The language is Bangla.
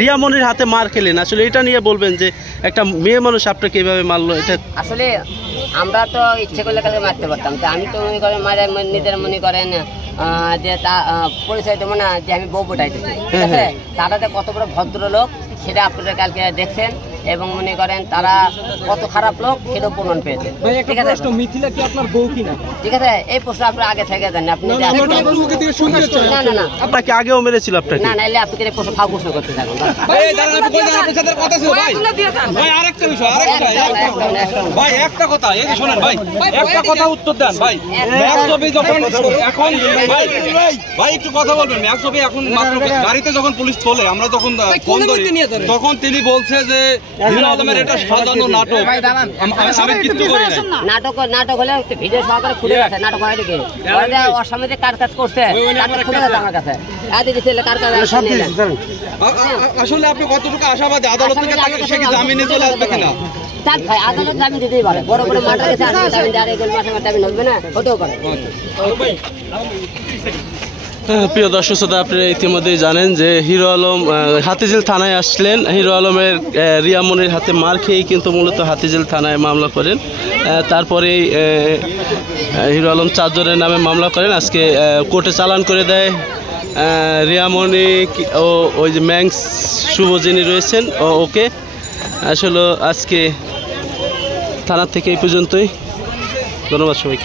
রিয়ামনির হাতে মার খেলেন, আসলে এটা নিয়ে বলবেন যে একটা মেয়ে মানুষ আপনাকে এভাবে মারলো, এটা আসলে আমরা তো ইচ্ছে করলে কালকে মারতে পারতাম, তো আমি তো মনে করেন মারে নিজেরা মনে করেন যে তা পরিচয় দেবো না যে আমি বউ পটাইতেছি, ঠিক আছে। তারা যে কত বড় ভদ্রলোক সেটা আপনারা কালকে দেখছেন, এবং মনে করেন তারা কত খারাপ লোক সেটাও প্রমাণ পেয়েছে, ঠিক আছে। মিথিলা কি আপনার বউ কিনা? ঠিক আছে, এই প্রশ্ন আপনার আগে থেকে জানেন আপনি। না না না, আপনাকে আগেও মেরেছিল আপনাকে? না না, এলে আপনি কি প্রশ্ন ফাও প্রশ্ন করতে থাকুন। ভাই একটা কথা, এই যে শোনেন ভাই, একটা কথা উত্তর দেন ভাই। ম্যাক্সবি যখন এখন ভাই একটু কথা বলবেন, ম্যাক্সবি এখন মাত্র গাড়িতে যখন পুলিশ তোলে, আমরা যখন ফোন করি তখন তিনি বলছে যে হিরো আলমের এটা সাজানো নাটক, আমি কিছু করি না। নাটক হলে ভিডিও সহকারে খুলে গেছে, নাটক হয় নাকি ওর সামনে যে কার কাজ করছে খুলে গেছে আমার কাছে। কার কাজ আসলে আপনি কতটুকু আশাবাদী আদালত থেকে সে কি জামিনে চলে আসবে কিনা? ভাই আদালত জামিন দিতেই পারে, বড় বড় মাঠে গেছে জামিন দেওয়ার এগুলো মাসে জামিন হবে না, হতেও পারে। প্রিয় দর্শক শ্রোতা, আপনারা ইতিমধ্যেই জানেন যে হিরো আলম হাতিঝিল থানায় আসলেন। হিরো আলমের রিয়ামনির হাতে মার খেয়েই কিন্তু মূলত হাতিঝিল থানায় মামলা করেন। তারপরেই হিরো আলম 4 জনের নামে মামলা করেন, আজকে কোর্টে চালান করে দেয়। রিয়ামনি ও ওই যে ম্যাংস শুভ যিনি রয়েছেন ওকে। আসলে আজকে থানার থেকে এই পর্যন্তই। ধন্যবাদ সবাইকে।